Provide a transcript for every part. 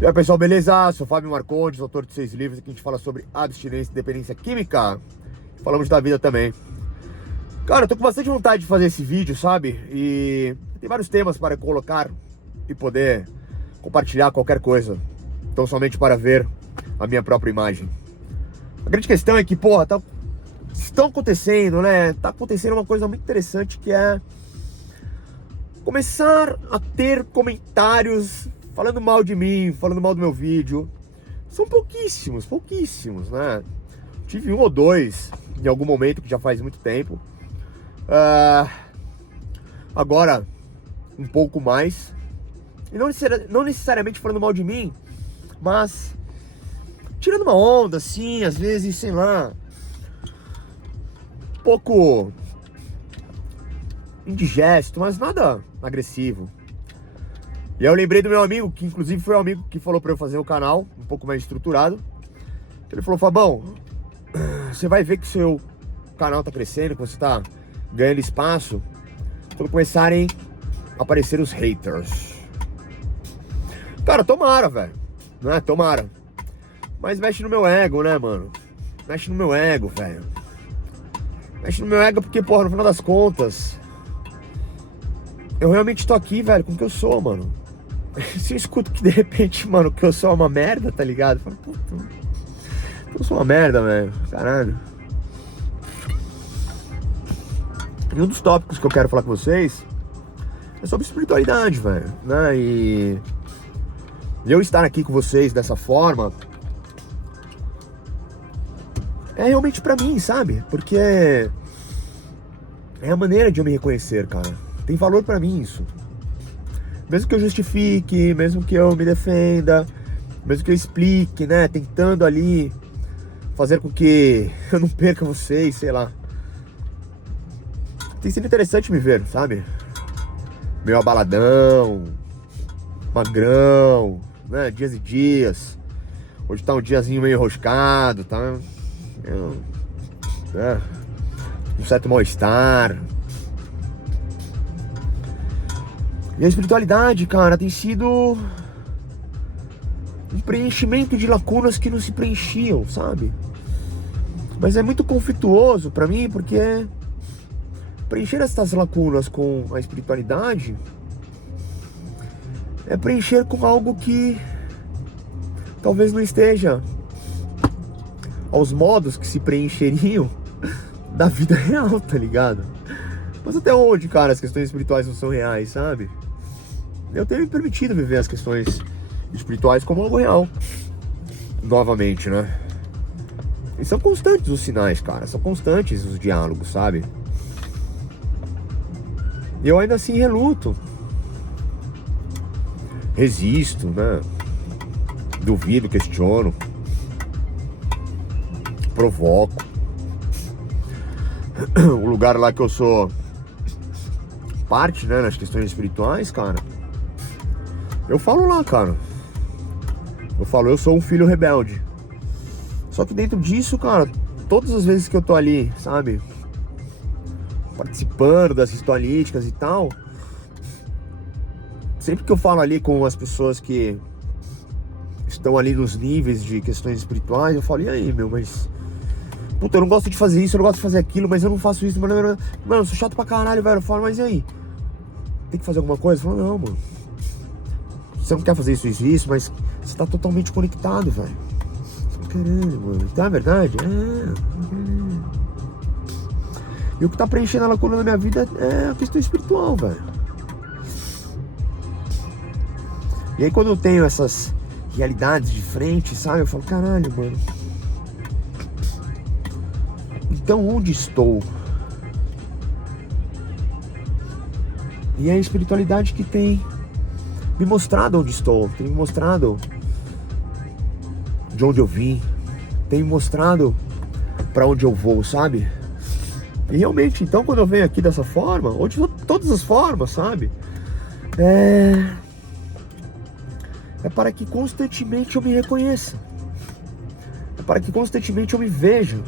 E aí pessoal, beleza? Sou Fábio Marcondes, autor de 6 livros. Aqui a gente fala sobre abstinência e dependência química. Falamos da vida também. Cara, eu tô com bastante vontade de fazer esse vídeo, sabe? E tem vários temas para colocar e poder compartilhar qualquer coisa. Então somente para ver a minha própria imagem. A grande questão é que, porra, estão acontecendo, né? Tá acontecendo uma coisa muito interessante, que é começar a ter comentários falando mal de mim, falando mal do meu vídeo. São pouquíssimos, né? Tive um ou dois em algum momento, que já faz muito tempo. Agora, um pouco mais. E não necessariamente falando mal de mim, mas tirando uma onda, assim, às vezes, sei lá, um pouco indigesto, mas nada agressivo. E aí eu lembrei do meu amigo, que inclusive foi o amigo que falou pra eu fazer o canal um pouco mais estruturado. Ele falou: Fabão, você vai ver que o seu canal tá crescendo, que você tá ganhando espaço quando começarem a aparecer os haters. Cara, tomara, velho, né? Tomara. Mas mexe no meu ego, né, mano? Mexe no meu ego, velho. Mexe no meu ego porque, porra, no final das contas, eu realmente tô aqui, velho, com o que eu sou, mano. Se eu escuto que de repente, mano, que eu sou uma merda, tá ligado? Eu falo, puta, eu sou uma merda, velho. Caralho. E um dos tópicos que eu quero falar com vocês é sobre espiritualidade, velho, né? E eu estar aqui com vocês dessa forma é realmente pra mim, sabe? Porque é a maneira de eu me reconhecer, cara. Tem valor pra mim isso. Mesmo que eu justifique, mesmo que eu me defenda, mesmo que eu explique, né? Tentando ali fazer com que eu não perca vocês, sei lá. Tem sido interessante me ver, sabe? Meio abaladão, magrão, né? Dias e dias. Hoje tá um diazinho meio enroscado, tá? Um certo mal-estar. E a espiritualidade, cara, tem sido um preenchimento de lacunas que não se preenchiam, sabe? Mas é muito conflituoso pra mim, porque preencher essas lacunas com a espiritualidade é preencher com algo que talvez não esteja aos modos que se preencheriam da vida real, tá ligado? Mas até onde, cara, as questões espirituais não são reais, sabe? Eu tenho me permitido viver as questões espirituais como algo real. Novamente, né? E são constantes os sinais, cara. São constantes os diálogos, sabe? E eu ainda assim reluto. Resisto, né? Duvido, questiono. Provoco. O lugar lá que eu sou parte, né, nas questões espirituais, cara, eu falo lá, cara. Eu falo, eu sou um filho rebelde. Só que dentro disso, cara, todas as vezes que eu tô ali, sabe, participando das ritualísticas e tal, sempre que eu falo ali com as pessoas que estão ali nos níveis de questões espirituais, eu falo, e aí, meu, mas puta, eu não gosto de fazer isso, eu não gosto de fazer aquilo, mas eu não faço isso, mano, eu sou chato pra caralho, velho. Eu falo, mas e aí? Tem que fazer alguma coisa? Eu falo, não, mano, você não quer fazer isso, mas você tá totalmente conectado, velho. Caralho, mano, então é verdade? E o que tá preenchendo a lacuna na minha vida é a questão espiritual, velho. E aí quando eu tenho essas realidades de frente, sabe, eu falo, caralho, mano, então onde estou? E é a espiritualidade que tem me mostrado onde estou, tem me mostrado de onde eu vim, tem me mostrado pra onde eu vou, sabe? E realmente, então quando eu venho aqui dessa forma, ou de todas as formas, sabe? É para que constantemente eu me reconheça. É para que constantemente eu me veja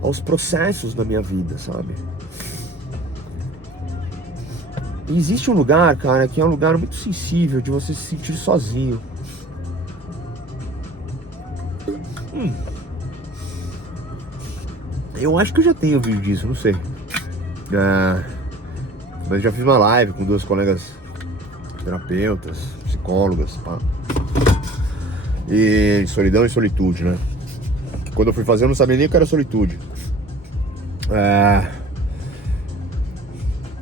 aos processos da minha vida, sabe? E existe um lugar, cara, que é um lugar muito sensível de você se sentir sozinho. Eu acho que eu já tenho vídeo disso, não sei. Mas já fiz uma live com 2 colegas terapeutas, psicólogas, pá. E solidão e solitude, né? Quando eu fui fazer eu não sabia nem o que era solitude.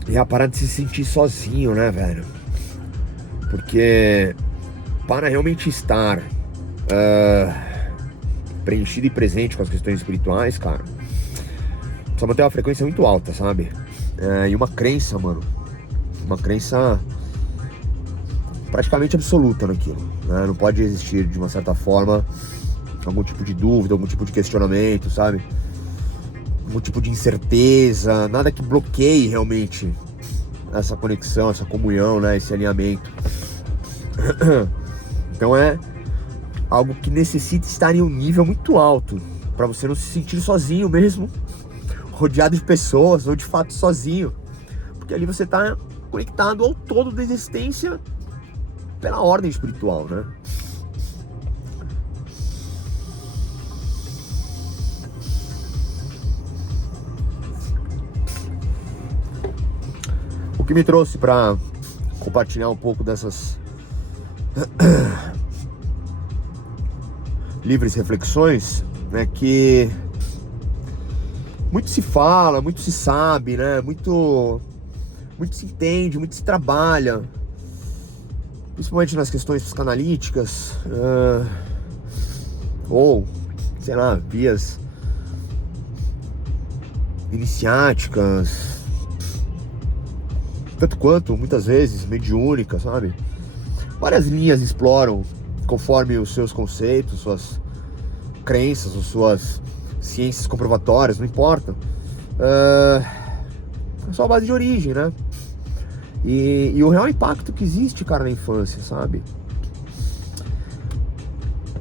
E a parada de se sentir sozinho, né, velho? Porque para realmente estar preenchido e presente com as questões espirituais, cara, precisa manter uma frequência muito alta, sabe? E uma crença, mano. Uma crença praticamente absoluta naquilo, né? Não pode existir, de uma certa forma, algum tipo de dúvida, algum tipo de questionamento, sabe? Algum tipo de incerteza, nada que bloqueie realmente essa conexão, essa comunhão, né? Esse alinhamento. Então é algo que necessita estar em um nível muito alto, para você não se sentir sozinho mesmo, rodeado de pessoas, ou de fato sozinho, porque ali você está conectado ao todo da existência pela ordem espiritual, né? O que me trouxe para compartilhar um pouco dessas livres reflexões, né, que muito se fala, muito se sabe, né, muito se entende, muito se trabalha, principalmente nas questões psicanalíticas, ou, sei lá, vias iniciáticas, tanto quanto, muitas vezes, mediúnicas, sabe? Várias linhas exploram conforme os seus conceitos, suas crenças, ou suas ciências comprovatórias, não importa. É só a base de origem, né? E o real impacto que existe, cara, na infância, sabe?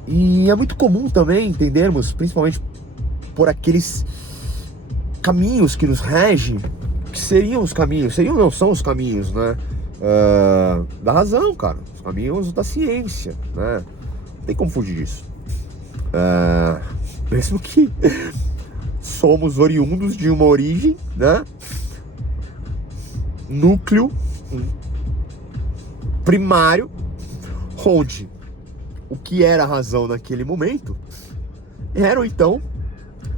E é muito comum também entendermos, principalmente por aqueles caminhos que nos regem, que seriam os caminhos, não são os caminhos, né? Da razão, cara, os caminhos da ciência, né? Não tem como fugir disso. Mesmo que somos oriundos de uma origem, né? Núcleo primário, onde o que era a razão naquele momento eram então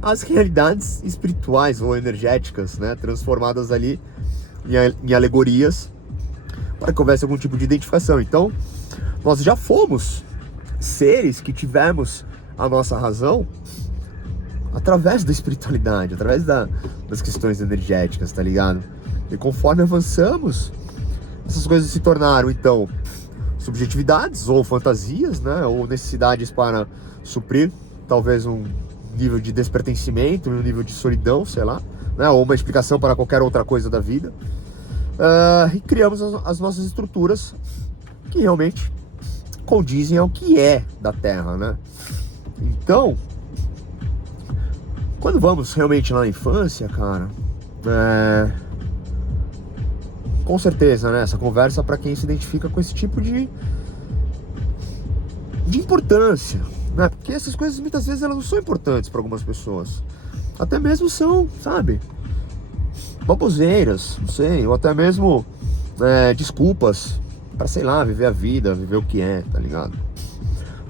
as realidades espirituais ou energéticas, né? Transformadas ali em alegorias para que houvesse algum tipo de identificação. Então, nós já fomos seres que tivemos a nossa razão através da espiritualidade, através das questões energéticas, tá ligado? E conforme avançamos, essas coisas se tornaram, então, subjetividades ou fantasias, né? Ou necessidades para suprir, talvez, um nível de despertencimento, um nível de solidão, sei lá, né? Ou uma explicação para qualquer outra coisa da vida. E criamos as nossas estruturas que realmente condizem ao que é da Terra, né? Então, quando vamos realmente lá na infância, cara, com certeza, né? Essa conversa para quem se identifica com esse tipo de importância, né? Porque essas coisas muitas vezes elas não são importantes para algumas pessoas. Até mesmo são, sabe? Baboseiras, não sei, ou até mesmo desculpas para, sei lá, viver a vida, viver o que é, tá ligado?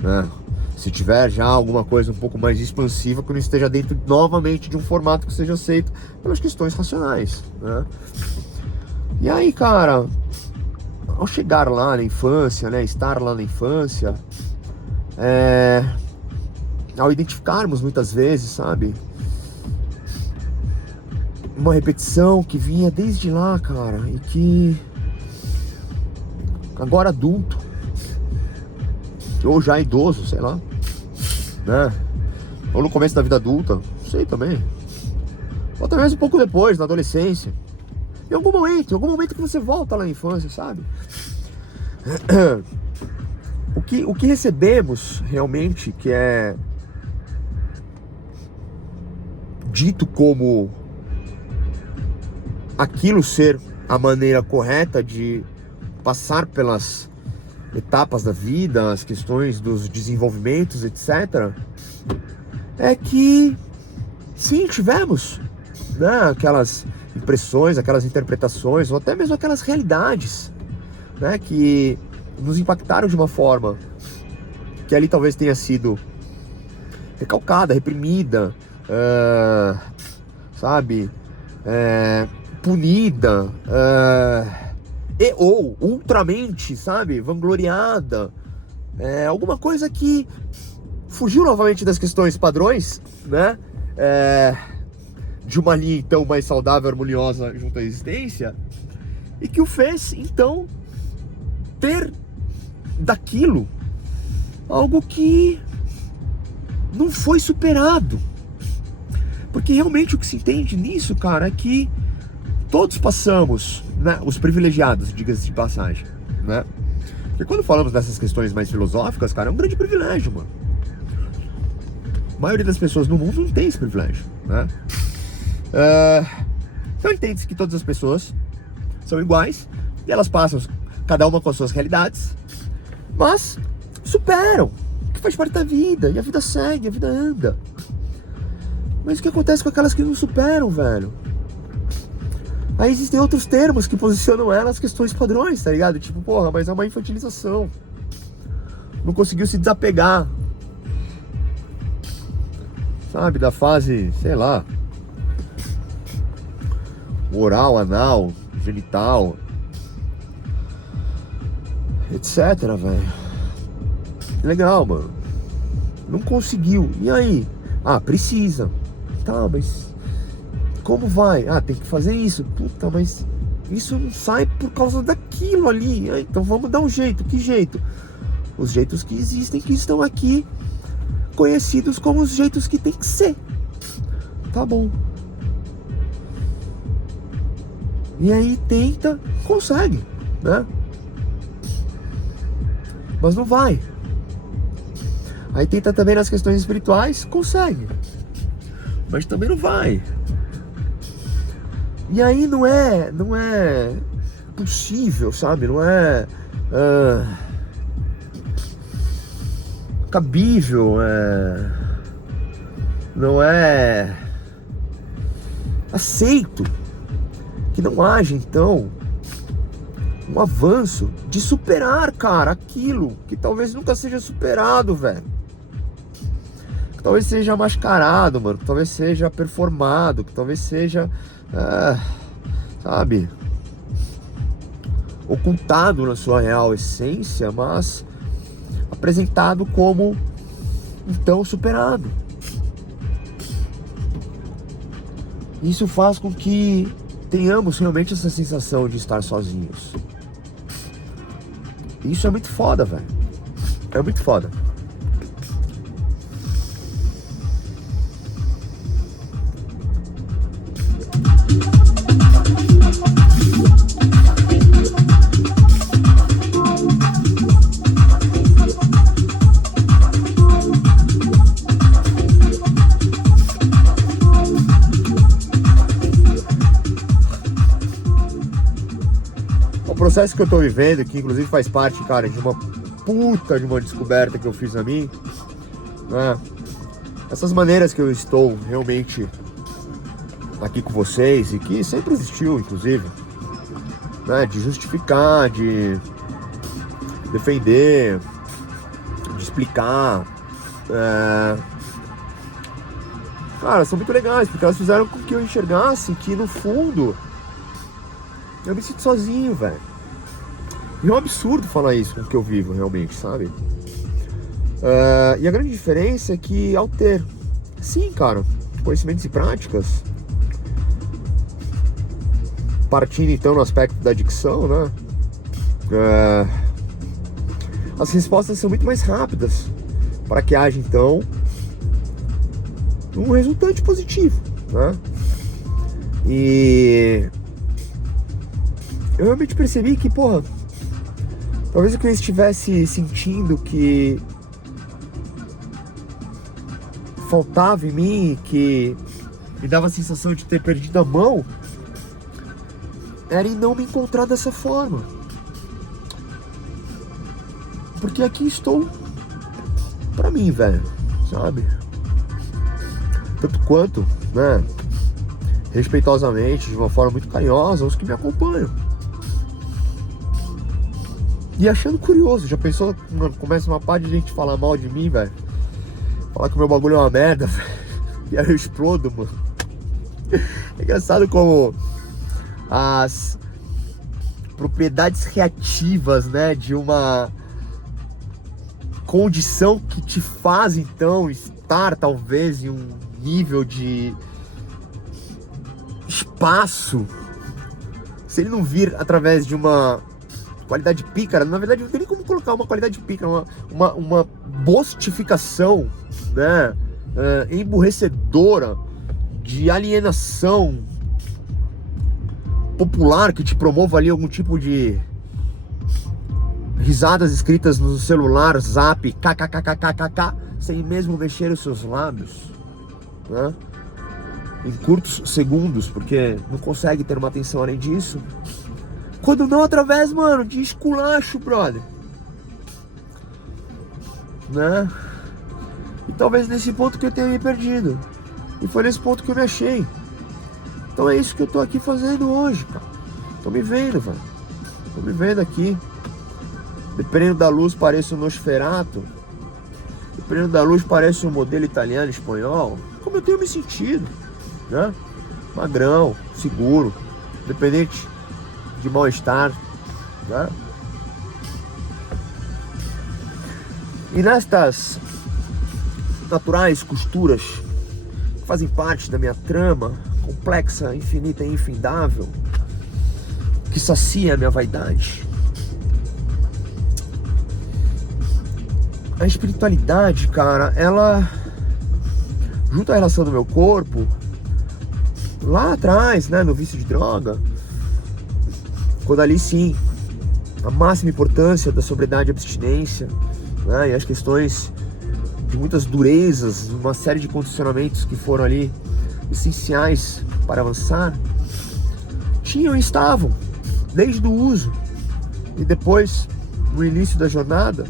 Né? Se tiver já alguma coisa um pouco mais expansiva que não esteja dentro novamente de um formato que seja aceito pelas questões racionais, né? E aí, cara, ao chegar lá na infância, né, estar lá na infância, ao identificarmos muitas vezes, sabe, uma repetição que vinha desde lá, cara, e que agora adulto, ou já idoso, sei lá, né, ou no começo da vida adulta, não sei também, ou até mesmo um pouco depois, na adolescência, em algum momento que você volta lá na infância, sabe? O que recebemos realmente, que é dito como aquilo ser a maneira correta de passar pelas etapas da vida, as questões dos desenvolvimentos, etc., é que sim, tivemos, né, aquelas impressões, aquelas interpretações, ou até mesmo aquelas realidades, né, que nos impactaram de uma forma que ali talvez tenha sido recalcada, reprimida, sabe, punida, e ou ultramente, sabe, vangloriada, alguma coisa que fugiu novamente das questões padrões, né, de uma linha então mais saudável, harmoniosa junto à existência, e que o fez então ter daquilo algo que não foi superado. Porque realmente o que se entende nisso, cara, é que todos passamos, né, os privilegiados, diga-se de passagem, né? Porque quando falamos dessas questões mais filosóficas, cara, é um grande privilégio, mano. A maioria das pessoas no mundo não tem esse privilégio, né? Então entende-se que todas as pessoas são iguais e elas passam, cada uma com as suas realidades, mas superam, que faz parte da vida, e a vida segue, a vida anda. Mas o que acontece com aquelas que não superam, velho? Aí existem outros termos que posicionam elas questões padrões, tá ligado? Tipo, porra, mas é uma infantilização. Não conseguiu se desapegar, sabe, da fase, sei lá, oral, anal, genital, etc, velho. Legal, mano. Não conseguiu. E aí? Ah, precisa. Tá, mas como vai? Ah, tem que fazer isso. Puta, mas isso não sai por causa daquilo ali. Ah, então vamos dar um jeito. Que jeito? Os jeitos que existem, que estão aqui, conhecidos como os jeitos que tem que ser. Tá bom. E aí tenta, consegue, né? Mas não vai. Aí tenta também nas questões espirituais, consegue. Mas também não vai. E aí não é possível, sabe? Não é cabível, não é aceito que não haja, então, um avanço de superar, cara, aquilo que talvez nunca seja superado, velho. Que talvez seja mascarado, mano. Que talvez seja performado. Que talvez seja, sabe, ocultado na sua real essência, mas apresentado como, então, superado. Isso faz com que tenhamos realmente essa sensação de estar sozinhos. Isso é muito foda, velho. É muito foda. O processo que eu tô vivendo, que inclusive faz parte, cara, de uma puta de uma descoberta que eu fiz a mim, né? Essas maneiras que eu estou realmente aqui com vocês, e que sempre existiu, inclusive, né? De justificar, de defender, de explicar, cara, são muito legais, porque elas fizeram com que eu enxergasse que, no fundo, eu me sinto sozinho, velho. E é um absurdo falar isso com o que eu vivo, realmente, sabe? E a grande diferença é que, ao ter, sim, cara, conhecimentos e práticas, partindo então no aspecto da dicção, né? As respostas são muito mais rápidas para que haja, então, um resultante positivo, né? E eu realmente percebi que, porra, talvez o que eu estivesse sentindo que faltava em mim, que me dava a sensação de ter perdido a mão, era em não me encontrar dessa forma. Porque aqui estou pra mim, velho, sabe? Tanto quanto, né, respeitosamente, de uma forma muito carinhosa, os que me acompanham. E achando curioso, já pensou, mano, começa uma parte de gente falar mal de mim, velho. Falar que o meu bagulho é uma merda, velho. E aí eu explodo, mano. É engraçado como as propriedades reativas, né, de uma condição que te faz, então, estar, talvez, em um nível de espaço, se ele não vir através de uma qualidade pícara, na verdade não tem nem como colocar uma qualidade pícara, uma bostificação, né, emburrecedora, de alienação popular que te promova ali algum tipo de risadas escritas no celular, zap, kkkkkkk, sem mesmo mexer os seus lábios, né, em curtos segundos, porque não consegue ter uma atenção além disso. Quando não através, mano, de esculacho, brother, né? E talvez nesse ponto que eu tenha me perdido. E foi nesse ponto que eu me achei. Então é isso que eu tô aqui fazendo hoje, cara. Tô me vendo, velho. Tô me vendo aqui. Dependendo da luz, parece um Nosferatu. Dependendo da luz, parece um modelo italiano, espanhol. Como eu tenho me sentido, né? Magrão, seguro, independente de mal-estar, né? E nestas naturais costuras que fazem parte da minha trama complexa, infinita e infindável, que sacia a minha vaidade, a espiritualidade, cara, ela, junto à relação do meu corpo, lá atrás, né, no vício de droga, quando ali sim, a máxima importância da sobriedade e abstinência, né, e as questões de muitas durezas, uma série de condicionamentos que foram ali essenciais para avançar, tinham e estavam, desde o uso e depois, no início da jornada,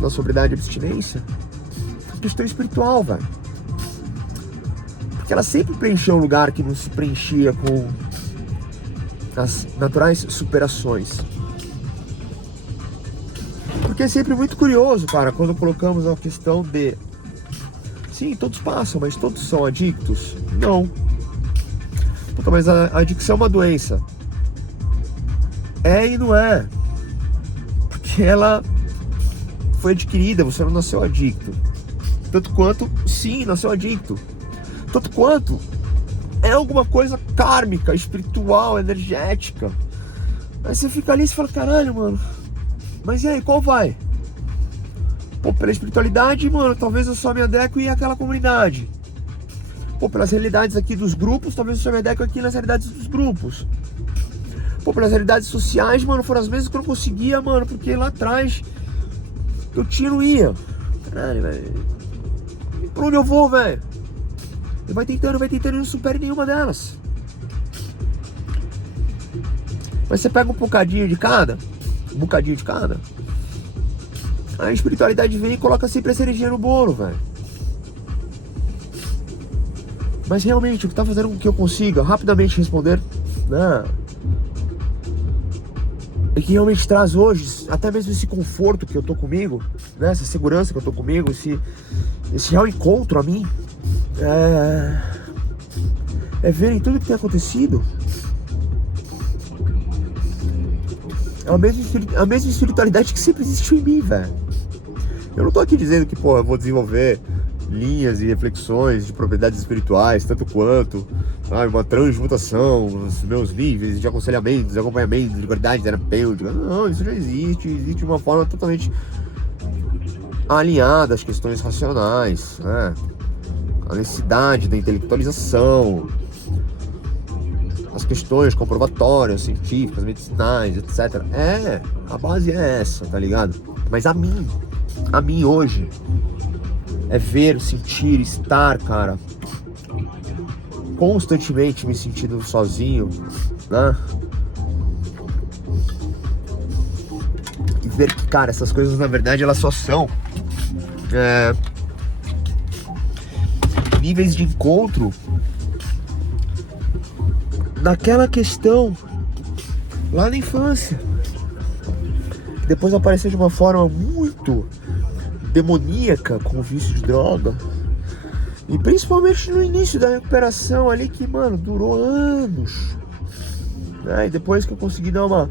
da sobriedade e abstinência, a questão espiritual, velho. Porque ela sempre preencheu um lugar que não se preenchia com as naturais superações. Porque é sempre muito curioso, cara, quando colocamos a questão de sim, todos passam, mas todos são adictos? Não. Puta, mas a adicção é uma doença. É e não é. Porque ela foi adquirida, você não nasceu adicto. Tanto quanto, sim, nasceu adicto. Tanto quanto é alguma coisa kármica, espiritual, energética. Aí você fica ali e fala, caralho, mano, mas e aí, qual vai? Pô, pela espiritualidade, mano, talvez eu só me adeque àquela comunidade. Pô, pelas realidades aqui dos grupos, talvez eu só me adeque aqui nas realidades dos grupos. Pô, pelas realidades sociais, mano, foram as mesmas que eu não conseguia, mano, porque lá atrás eu tinha, não ia. Caralho, velho. E pra onde eu vou, velho? E vai tentando e não supere nenhuma delas. Mas você pega um bocadinho de cada, a espiritualidade vem e coloca sempre a cerejinha no bolo, velho. Mas realmente, o que tá fazendo com que eu consiga rapidamente responder, né, e que realmente traz hoje, até mesmo esse conforto que eu tô comigo, né, essa segurança que eu tô comigo, esse real encontro a mim, é verem tudo que tem acontecido. É a mesma espiritualidade que sempre existiu em mim, velho. Eu não tô aqui dizendo que, pô, eu vou desenvolver linhas e reflexões de propriedades espirituais, tanto quanto, sabe, uma transmutação nos meus níveis de aconselhamento, de acompanhamento, de qualidade terapêutica. Não, isso já existe de uma forma totalmente alinhada às questões racionais, né? A necessidade da intelectualização, as questões comprobatórias, científicas, medicinais, etc. A base é essa, tá ligado? Mas a mim hoje, é ver, sentir, estar, cara, constantemente me sentindo sozinho, né? E ver que, cara, essas coisas na verdade elas só são níveis de encontro daquela questão lá na infância, que depois apareceu de uma forma muito demoníaca com o vício de droga. E principalmente no início da recuperação ali, que, mano, durou anos. E depois que eu consegui dar uma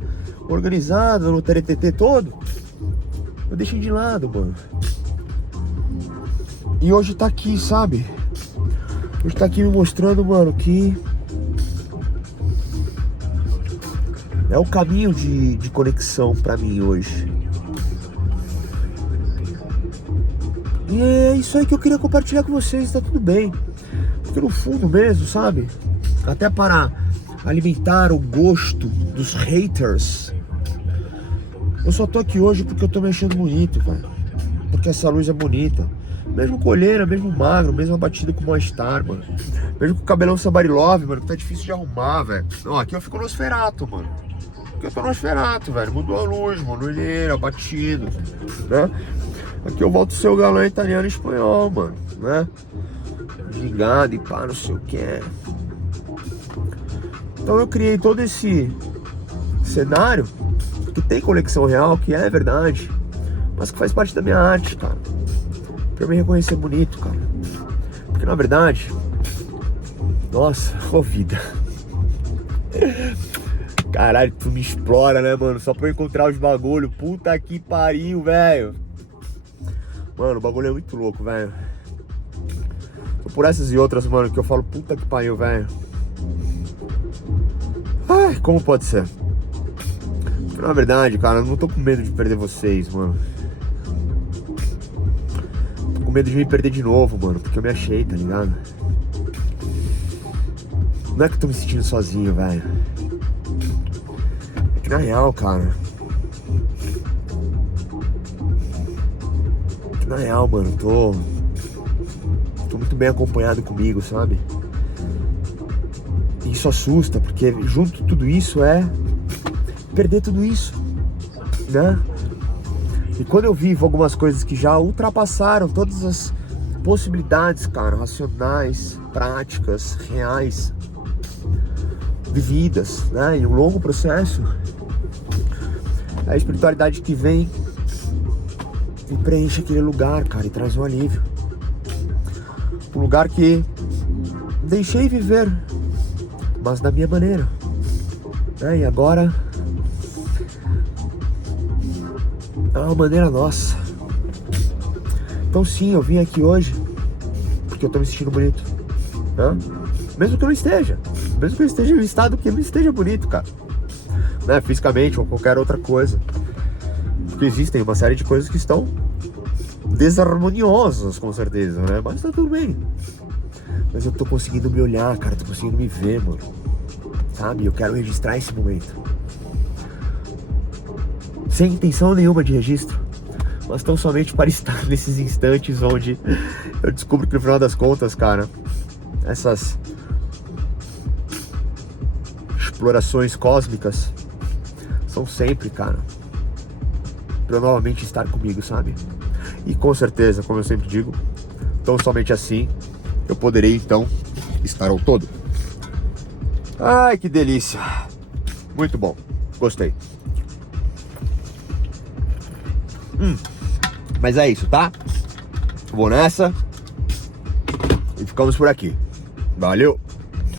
organizada no TRTT todo, eu deixei de lado, mano. E hoje tá aqui, sabe? Hoje tá aqui me mostrando, mano, que é o caminho de conexão pra mim hoje. E é isso aí que eu queria compartilhar com vocês, tá tudo bem. Porque no fundo mesmo, sabe? Até para alimentar o gosto dos haters, eu só tô aqui hoje porque eu tô me achando bonito, velho. Porque essa luz é bonita. Mesmo colheira, mesmo magro, mesmo batida com mal-estar, mano. Mesmo com o cabelão Sabarilove, mano, que tá difícil de arrumar, velho. Não, aqui eu fico no Nosferatu, mano. Aqui eu tô no Nosferatu, velho. Mudou a luz, mano. Olheira, batido, né? Aqui eu volto a ser o galã italiano e espanhol, mano, né? Ligado e pá, não sei o que é. Então eu criei todo esse cenário que tem conexão real, que é verdade, mas que faz parte da minha arte, cara. Pra eu me reconhecer bonito, cara. Porque na verdade, nossa, ô vida. Caralho, tu me explora, né, mano? Só pra eu encontrar os bagulho. Puta que pariu, velho. Mano, o bagulho é muito louco, velho. Por essas e outras, mano, que eu falo, puta que pariu, velho. Ai, como pode ser? Porque, na verdade, cara, eu não tô com medo de perder vocês, mano. Tô com medo de me perder de novo, mano, porque eu me achei, tá ligado? Não é que eu tô me sentindo sozinho, velho. É que na real, cara, mano, tô muito bem acompanhado comigo, sabe? E isso assusta, porque junto de tudo isso é perder tudo isso, né? E quando eu vivo algumas coisas que já ultrapassaram todas as possibilidades, cara, racionais, práticas, reais, vividas, né? Em um longo processo, é a espiritualidade que vem e preenche aquele lugar, cara, e traz um alívio. Um lugar que deixei viver, mas da minha maneira, né? E agora é uma maneira nossa. Então sim, eu vim aqui hoje porque eu tô me sentindo bonito, né? Mesmo que eu não esteja, mesmo que eu esteja em um estado que não esteja bonito, cara, né? Fisicamente ou qualquer outra coisa. Porque existem uma série de coisas que estão desarmoniosas, com certeza, né? Mas tá tudo bem. Mas eu tô conseguindo me olhar, cara, tô conseguindo me ver, mano. Sabe? Eu quero registrar esse momento. Sem intenção nenhuma de registro, mas tão somente para estar nesses instantes onde eu descubro que no final das contas, cara, essas explorações cósmicas são sempre, cara, pra eu novamente estar comigo, sabe? E com certeza, como eu sempre digo, tão somente assim eu poderei então estar ao todo. Ai, que delícia! Muito bom, gostei. Mas é isso, tá? Vou nessa e ficamos por aqui. Valeu!